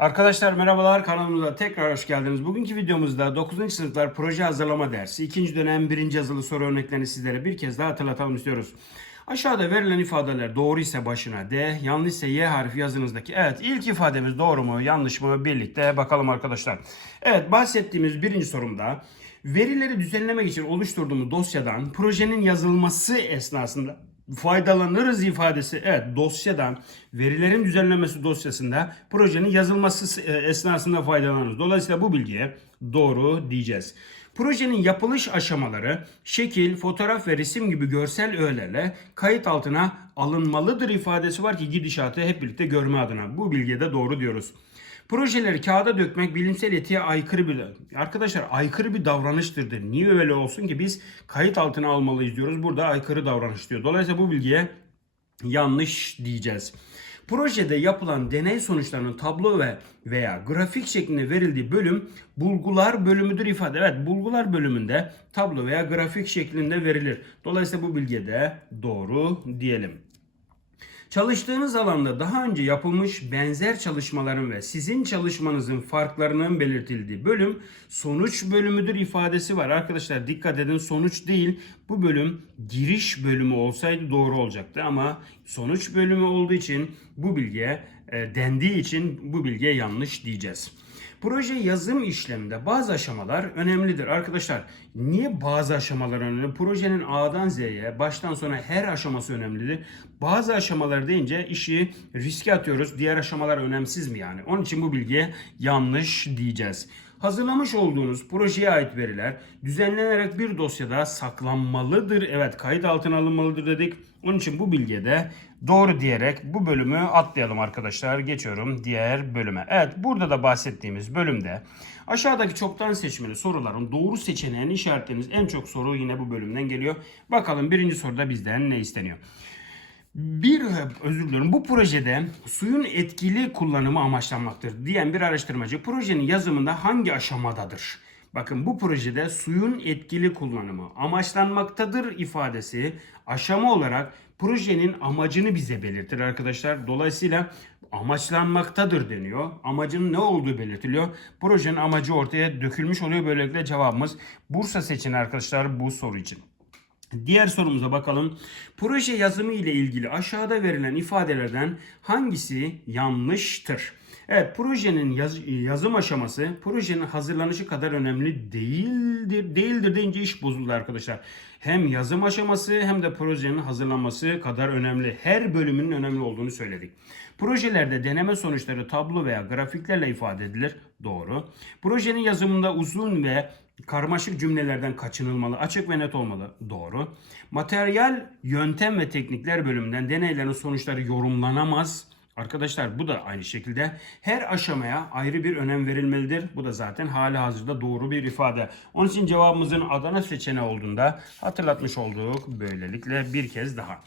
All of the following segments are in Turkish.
Arkadaşlar merhabalar kanalımıza tekrar hoş geldiniz. Bugünkü videomuzda 9. sınıflar proje hazırlama dersi 2. dönem 1. yazılı soru örneklerini sizlere bir kez daha hatırlatalım istiyoruz. Aşağıda verilen ifadeler doğru ise başına D, yanlış ise Y harfi yazınızdaki. Evet ilk ifademiz doğru mu yanlış mı birlikte bakalım arkadaşlar. Evet bahsettiğimiz birinci sorumda verileri düzenlemek için oluşturduğumuz dosyadan projenin yazılması esnasında faydalanırız ifadesi evet dosyadan verilerin düzenlenmesi dosyasında projenin yazılması e, esnasında faydalanırız. Dolayısıyla bu bilgiye doğru diyeceğiz. Projenin yapılış aşamaları şekil, fotoğraf ve resim gibi görsel öğelerle kayıt altına alınmalıdır ifadesi var ki gidişatı hep birlikte görme adına. Bu bilgiye de doğru diyoruz. Projeleri kağıda dökmek bilimsel etiğe aykırı bir arkadaşlar aykırı bir davranıştır. der. Niye öyle olsun ki biz kayıt altına almalıyız diyoruz. Burada aykırı davranış diyor. Dolayısıyla bu bilgiye yanlış diyeceğiz. Projede yapılan deney sonuçlarının tablo ve veya grafik şeklinde verildiği bölüm bulgular bölümüdür ifade. Evet bulgular bölümünde tablo veya grafik şeklinde verilir. Dolayısıyla bu bilgiye de doğru diyelim. Çalıştığınız alanda daha önce yapılmış benzer çalışmaların ve sizin çalışmanızın farklarının belirtildiği bölüm sonuç bölümüdür ifadesi var. Arkadaşlar dikkat edin sonuç değil bu bölüm giriş bölümü olsaydı doğru olacaktı ama sonuç bölümü olduğu için bu bilgiye e, dendiği için bu bilgiye yanlış diyeceğiz. Proje yazım işleminde bazı aşamalar önemlidir. Arkadaşlar niye bazı aşamalar önemli? Projenin A'dan Z'ye baştan sona her aşaması önemlidir. Bazı aşamalar deyince işi riske atıyoruz. Diğer aşamalar önemsiz mi yani? Onun için bu bilgiye yanlış diyeceğiz. Hazırlamış olduğunuz projeye ait veriler düzenlenerek bir dosyada saklanmalıdır. Evet kayıt altına alınmalıdır dedik. Onun için bu bilgiye de doğru diyerek bu bölümü atlayalım arkadaşlar. Geçiyorum diğer bölüme. Evet burada da bahsettiğimiz bölümde aşağıdaki çoktan seçmeli soruların doğru seçeneğini işaretlediğiniz en çok soru yine bu bölümden geliyor. Bakalım birinci soruda bizden ne isteniyor? Bir özür diliyorum. Bu projede suyun etkili kullanımı amaçlanmaktır diyen bir araştırmacı projenin yazımında hangi aşamadadır? Bakın bu projede suyun etkili kullanımı amaçlanmaktadır ifadesi aşama olarak projenin amacını bize belirtir arkadaşlar. Dolayısıyla amaçlanmaktadır deniyor. Amacın ne olduğu belirtiliyor. Projenin amacı ortaya dökülmüş oluyor. Böylelikle cevabımız Bursa seçin arkadaşlar bu soru için. Diğer sorumuza bakalım. Proje yazımı ile ilgili aşağıda verilen ifadelerden hangisi yanlıştır? Evet, projenin yaz, yazım aşaması projenin hazırlanışı kadar önemli değildir. Değildir deyince iş bozuldu arkadaşlar. Hem yazım aşaması hem de projenin hazırlanması kadar önemli. Her bölümünün önemli olduğunu söyledik. Projelerde deneme sonuçları tablo veya grafiklerle ifade edilir. Doğru. Projenin yazımında uzun ve karmaşık cümlelerden kaçınılmalı, açık ve net olmalı. Doğru. Materyal, yöntem ve teknikler bölümünden deneylerin sonuçları yorumlanamaz. Arkadaşlar bu da aynı şekilde her aşamaya ayrı bir önem verilmelidir. Bu da zaten hali hazırda doğru bir ifade. Onun için cevabımızın Adana seçeneği olduğunda hatırlatmış olduk böylelikle bir kez daha.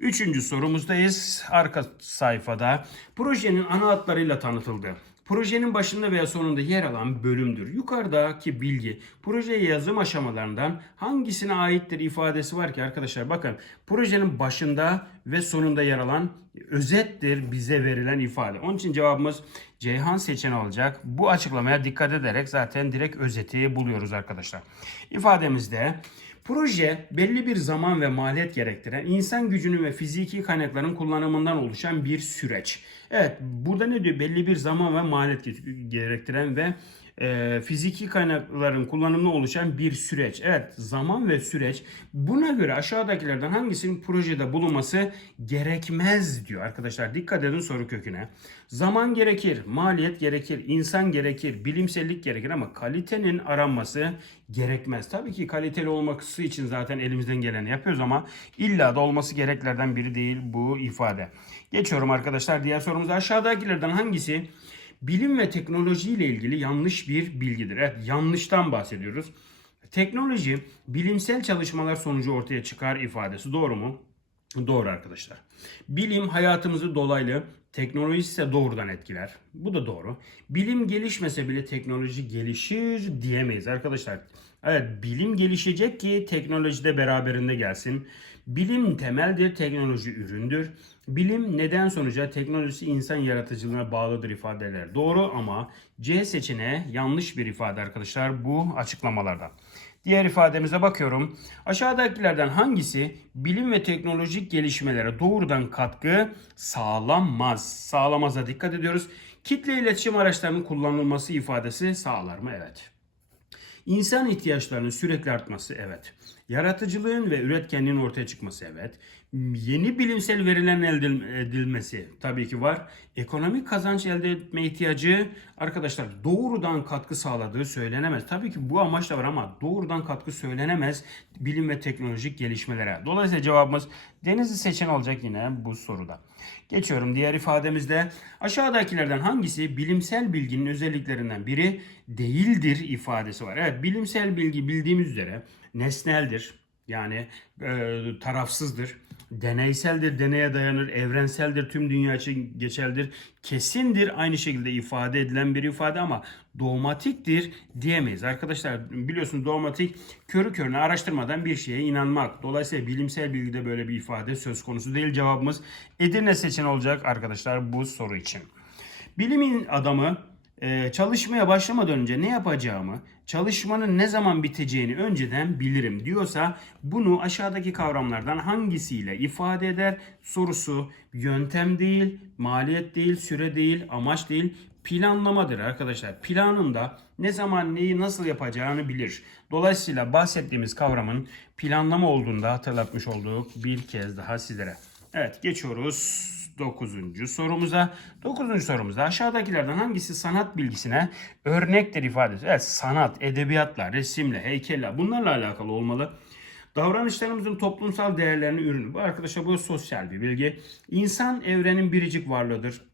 Üçüncü sorumuzdayız. Arka sayfada projenin ana hatlarıyla tanıtıldı. Projenin başında veya sonunda yer alan bölümdür. Yukarıdaki bilgi proje yazım aşamalarından hangisine aittir ifadesi var ki arkadaşlar bakın projenin başında ve sonunda yer alan özettir bize verilen ifade. Onun için cevabımız Ceyhan seçeneği olacak. Bu açıklamaya dikkat ederek zaten direkt özeti buluyoruz arkadaşlar. İfademizde Proje belli bir zaman ve maliyet gerektiren insan gücünün ve fiziki kaynakların kullanımından oluşan bir süreç. Evet burada ne diyor? Belli bir zaman ve maliyet gerektiren ve e, fiziki kaynakların kullanımına oluşan bir süreç. Evet zaman ve süreç. Buna göre aşağıdakilerden hangisinin projede bulunması gerekmez diyor arkadaşlar. Dikkat edin soru köküne. Zaman gerekir, maliyet gerekir, insan gerekir, bilimsellik gerekir ama kalitenin aranması gerekmez. Tabii ki kaliteli olması için zaten elimizden geleni yapıyoruz ama illa da olması gereklerden biri değil bu ifade. Geçiyorum arkadaşlar diğer sorumuza aşağıdakilerden hangisi bilim ve teknoloji ile ilgili yanlış bir bilgidir. Evet yanlıştan bahsediyoruz. Teknoloji bilimsel çalışmalar sonucu ortaya çıkar ifadesi doğru mu? Doğru arkadaşlar. Bilim hayatımızı dolaylı, teknoloji ise doğrudan etkiler. Bu da doğru. Bilim gelişmese bile teknoloji gelişir diyemeyiz arkadaşlar. Evet bilim gelişecek ki teknoloji de beraberinde gelsin. Bilim temeldir, teknoloji üründür. Bilim neden sonuca, teknolojisi insan yaratıcılığına bağlıdır ifadeler. Doğru ama C seçeneği yanlış bir ifade arkadaşlar bu açıklamalarda. Diğer ifademize bakıyorum. Aşağıdakilerden hangisi bilim ve teknolojik gelişmelere doğrudan katkı sağlamaz? Sağlamaza dikkat ediyoruz. Kitle iletişim araçlarının kullanılması ifadesi sağlar mı? Evet. İnsan ihtiyaçlarının sürekli artması evet. Yaratıcılığın ve üretkenliğin ortaya çıkması evet. Yeni bilimsel verilerin elde edilmesi tabii ki var. Ekonomik kazanç elde etme ihtiyacı arkadaşlar doğrudan katkı sağladığı söylenemez. Tabii ki bu amaç da var ama doğrudan katkı söylenemez bilim ve teknolojik gelişmelere. Dolayısıyla cevabımız Denizli seçen olacak yine bu soruda. Geçiyorum diğer ifademizde. Aşağıdakilerden hangisi bilimsel bilginin özelliklerinden biri değildir ifadesi var. Evet bilimsel bilgi bildiğimiz üzere nesneldir. Yani e, tarafsızdır. Deneyseldir, deneye dayanır, evrenseldir, tüm dünya için geçerlidir. Kesindir aynı şekilde ifade edilen bir ifade ama dogmatiktir diyemeyiz. Arkadaşlar biliyorsunuz dogmatik körü körüne araştırmadan bir şeye inanmak. Dolayısıyla bilimsel bilgide böyle bir ifade söz konusu değil. Cevabımız Edirne seçen olacak arkadaşlar bu soru için. Bilimin adamı e, çalışmaya başlamadan önce ne yapacağımı, çalışmanın ne zaman biteceğini önceden bilirim diyorsa bunu aşağıdaki kavramlardan hangisiyle ifade eder? Sorusu yöntem değil, maliyet değil, süre değil, amaç değil, planlamadır arkadaşlar. Planında ne zaman neyi nasıl yapacağını bilir. Dolayısıyla bahsettiğimiz kavramın planlama olduğunda hatırlatmış olduk bir kez daha sizlere. Evet geçiyoruz 9. sorumuza. 9. sorumuzda aşağıdakilerden hangisi sanat bilgisine örnektir ifadesi? Evet sanat, edebiyatla, resimle, heykelle bunlarla alakalı olmalı. Davranışlarımızın toplumsal değerlerinin ürünü. Bu arkadaşlar bu sosyal bir bilgi. İnsan evrenin biricik varlığıdır.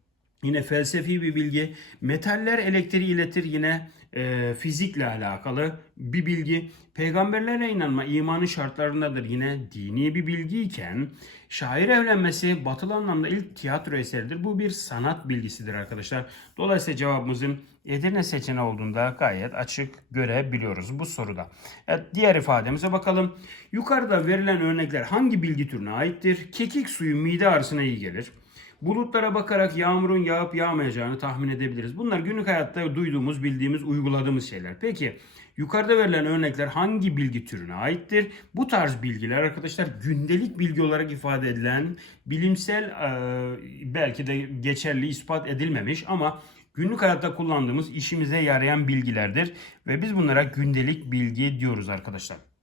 Yine felsefi bir bilgi. Metaller elektriği iletir yine e, fizikle alakalı bir bilgi. Peygamberlere inanma imanın şartlarındadır yine dini bir bilgi iken şair evlenmesi batılı anlamda ilk tiyatro eseridir. Bu bir sanat bilgisidir arkadaşlar. Dolayısıyla cevabımızın Edirne seçeneği olduğunda gayet açık görebiliyoruz bu soruda. Evet, diğer ifademize bakalım. Yukarıda verilen örnekler hangi bilgi türüne aittir? Kekik suyu mide ağrısına iyi gelir. Bulutlara bakarak yağmurun yağıp yağmayacağını tahmin edebiliriz. Bunlar günlük hayatta duyduğumuz, bildiğimiz, uyguladığımız şeyler. Peki yukarıda verilen örnekler hangi bilgi türüne aittir? Bu tarz bilgiler arkadaşlar gündelik bilgi olarak ifade edilen bilimsel e, belki de geçerli ispat edilmemiş ama günlük hayatta kullandığımız işimize yarayan bilgilerdir ve biz bunlara gündelik bilgi diyoruz arkadaşlar.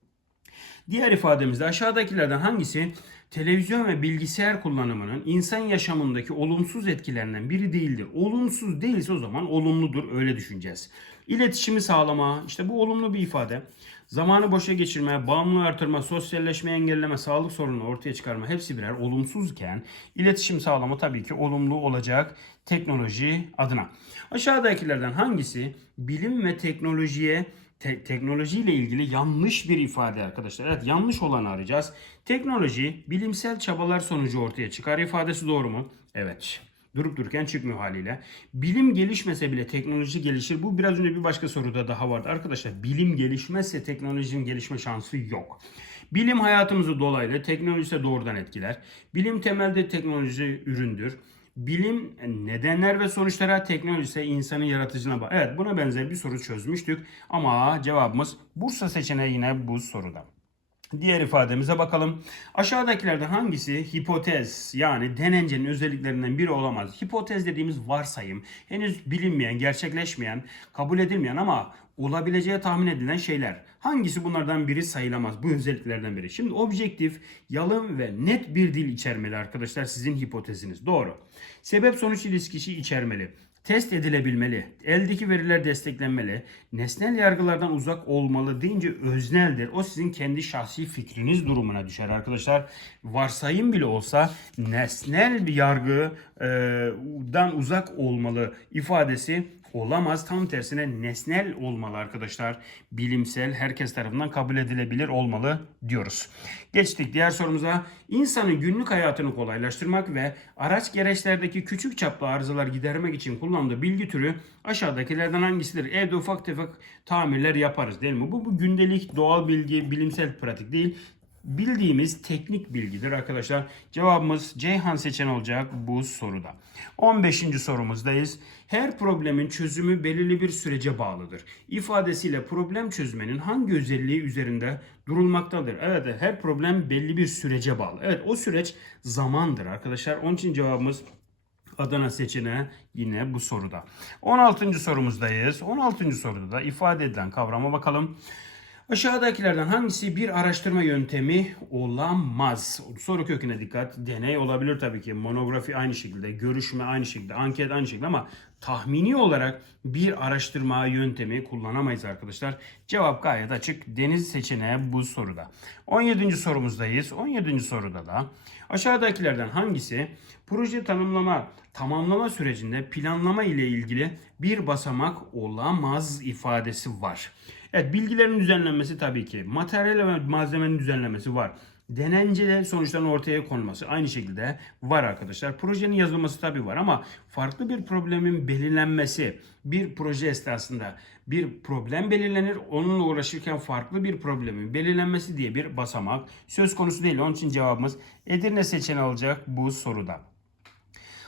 Diğer ifademizde aşağıdakilerden hangisi televizyon ve bilgisayar kullanımının insan yaşamındaki olumsuz etkilerinden biri değildir. Olumsuz değilse o zaman olumludur öyle düşüneceğiz. İletişimi sağlama işte bu olumlu bir ifade. Zamanı boşa geçirme, bağımlılığı artırma, sosyalleşme engelleme, sağlık sorunu ortaya çıkarma hepsi birer olumsuzken iletişim sağlama tabii ki olumlu olacak teknoloji adına. Aşağıdakilerden hangisi bilim ve teknolojiye te- teknolojiyle ilgili yanlış bir ifade arkadaşlar. Evet yanlış olanı arayacağız. Teknoloji bilimsel çabalar sonucu ortaya çıkar ifadesi doğru mu? Evet. Durup dururken çıkmıyor haliyle. Bilim gelişmese bile teknoloji gelişir. Bu biraz önce bir başka soruda daha vardı. Arkadaşlar bilim gelişmezse teknolojinin gelişme şansı yok. Bilim hayatımızı dolaylı, teknoloji doğrudan etkiler. Bilim temelde teknoloji üründür. Bilim nedenler ve sonuçlara teknoloji ise insanın yaratıcına bağlı. Evet buna benzer bir soru çözmüştük ama cevabımız Bursa seçeneği yine bu soruda. Diğer ifademize bakalım. Aşağıdakilerden hangisi hipotez yani denencenin özelliklerinden biri olamaz? Hipotez dediğimiz varsayım. Henüz bilinmeyen, gerçekleşmeyen, kabul edilmeyen ama olabileceği tahmin edilen şeyler. Hangisi bunlardan biri sayılamaz? Bu özelliklerden biri. Şimdi objektif, yalın ve net bir dil içermeli arkadaşlar sizin hipoteziniz. Doğru. Sebep sonuç ilişkisi içermeli test edilebilmeli, eldeki veriler desteklenmeli, nesnel yargılardan uzak olmalı deyince özneldir. O sizin kendi şahsi fikriniz durumuna düşer arkadaşlar. Varsayım bile olsa nesnel bir yargıdan uzak olmalı ifadesi olamaz. Tam tersine nesnel olmalı arkadaşlar. Bilimsel, herkes tarafından kabul edilebilir olmalı diyoruz. Geçtik diğer sorumuza. İnsanın günlük hayatını kolaylaştırmak ve araç gereçlerdeki küçük çaplı arızalar gidermek için kullandığı bilgi türü aşağıdakilerden hangisidir? Evde ufak tefek tamirler yaparız değil mi? Bu, bu gündelik doğal bilgi, bilimsel pratik değil bildiğimiz teknik bilgidir arkadaşlar. Cevabımız Ceyhan seçen olacak bu soruda. 15. sorumuzdayız. Her problemin çözümü belirli bir sürece bağlıdır. İfadesiyle problem çözmenin hangi özelliği üzerinde durulmaktadır? Evet her problem belli bir sürece bağlı. Evet o süreç zamandır arkadaşlar. Onun için cevabımız Adana seçeneği yine bu soruda. 16. sorumuzdayız. 16. soruda da ifade edilen kavrama bakalım. Aşağıdakilerden hangisi bir araştırma yöntemi olamaz? Soru köküne dikkat. Deney olabilir tabii ki. Monografi aynı şekilde, görüşme aynı şekilde, anket aynı şekilde ama tahmini olarak bir araştırma yöntemi kullanamayız arkadaşlar. Cevap gayet açık. Deniz seçeneği bu soruda. 17. sorumuzdayız. 17. soruda da aşağıdakilerden hangisi proje tanımlama tamamlama sürecinde planlama ile ilgili bir basamak olamaz ifadesi var. Evet bilgilerin düzenlenmesi tabii ki. Materyal ve malzemenin düzenlenmesi var. Denenceli sonuçların ortaya konması aynı şekilde var arkadaşlar. Projenin yazılması tabii var ama farklı bir problemin belirlenmesi bir proje esnasında bir problem belirlenir. Onunla uğraşırken farklı bir problemin belirlenmesi diye bir basamak söz konusu değil. Onun için cevabımız Edirne seçeneği olacak bu soruda.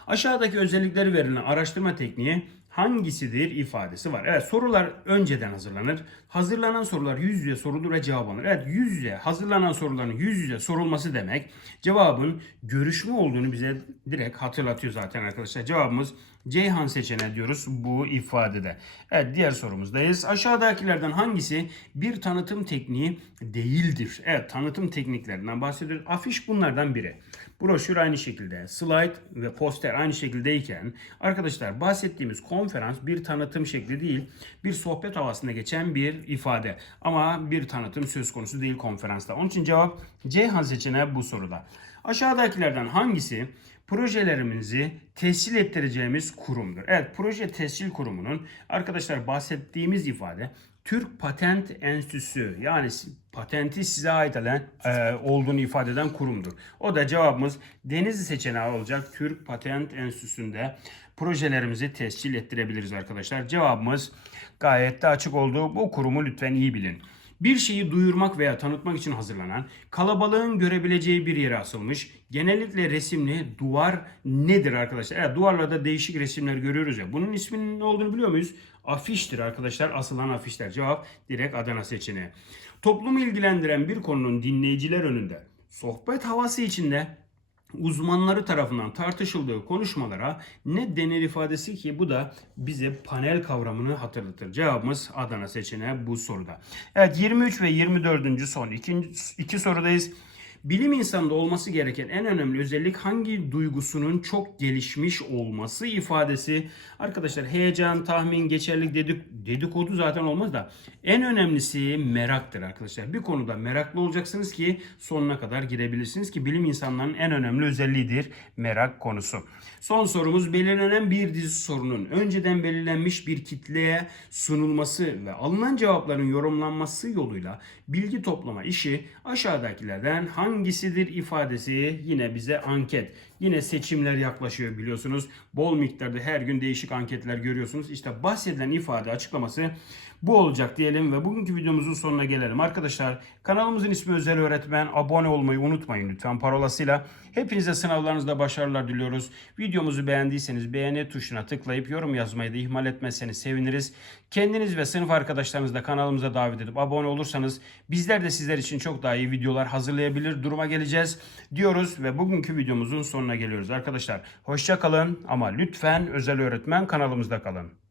Aşağıdaki özellikleri verilen araştırma tekniği hangisidir ifadesi var. Evet sorular önceden hazırlanır. Hazırlanan sorular yüz yüze sorulur ve cevaplanır. Evet yüz yüze hazırlanan soruların yüz yüze sorulması demek cevabın görüşme olduğunu bize direkt hatırlatıyor zaten arkadaşlar. Cevabımız Ceyhan seçeneği diyoruz bu ifadede. Evet diğer sorumuzdayız. Aşağıdakilerden hangisi bir tanıtım tekniği değildir? Evet tanıtım tekniklerinden bahsediyoruz. Afiş bunlardan biri. Broşür aynı şekilde, slide ve poster aynı şekildeyken arkadaşlar bahsettiğimiz konferans bir tanıtım şekli değil, bir sohbet havasında geçen bir ifade. Ama bir tanıtım söz konusu değil konferansta. Onun için cevap Ceyhan seçeneği bu soruda. Aşağıdakilerden hangisi projelerimizi tescil ettireceğimiz kurumdur? Evet proje tescil kurumunun arkadaşlar bahsettiğimiz ifade Türk Patent Enstitüsü yani patenti size ait olan e, olduğunu ifade eden kurumdur. O da cevabımız Denizli seçeneği olacak. Türk Patent Enstitüsü'nde projelerimizi tescil ettirebiliriz arkadaşlar. Cevabımız gayet de açık oldu. Bu kurumu lütfen iyi bilin. Bir şeyi duyurmak veya tanıtmak için hazırlanan, kalabalığın görebileceği bir yere asılmış, genellikle resimli duvar nedir arkadaşlar? Evet, duvarlarda değişik resimler görüyoruz ya. Bunun isminin ne olduğunu biliyor muyuz? Afiştir arkadaşlar. Asılan afişler. Cevap direkt Adana seçeneği. Toplumu ilgilendiren bir konunun dinleyiciler önünde sohbet havası içinde uzmanları tarafından tartışıldığı konuşmalara ne denir ifadesi ki bu da bize panel kavramını hatırlatır. Cevabımız Adana seçeneği bu soruda. Evet 23 ve 24. son iki, iki sorudayız. Bilim insanında olması gereken en önemli özellik hangi duygusunun çok gelişmiş olması ifadesi. Arkadaşlar heyecan, tahmin, geçerlik dedik, dedikodu zaten olmaz da en önemlisi meraktır arkadaşlar. Bir konuda meraklı olacaksınız ki sonuna kadar girebilirsiniz ki bilim insanlarının en önemli özelliğidir merak konusu. Son sorumuz belirlenen bir dizi sorunun önceden belirlenmiş bir kitleye sunulması ve alınan cevapların yorumlanması yoluyla bilgi toplama işi aşağıdakilerden hangisidir ifadesi yine bize anket. Yine seçimler yaklaşıyor biliyorsunuz. Bol miktarda her gün değişik anketler görüyorsunuz. İşte bahsedilen ifade açıklaması bu olacak diyelim ve bugünkü videomuzun sonuna gelelim. Arkadaşlar kanalımızın ismi Özel Öğretmen. Abone olmayı unutmayın lütfen parolasıyla. Hepinize sınavlarınızda başarılar diliyoruz. Videomuzu beğendiyseniz beğeni tuşuna tıklayıp yorum yazmayı da ihmal etmezseniz seviniriz. Kendiniz ve sınıf arkadaşlarınızı da kanalımıza davet edip abone olursanız bizler de sizler için çok daha iyi videolar hazırlayabilir duruma geleceğiz diyoruz ve bugünkü videomuzun sonuna geliyoruz arkadaşlar. Hoşça kalın ama lütfen özel öğretmen kanalımızda kalın.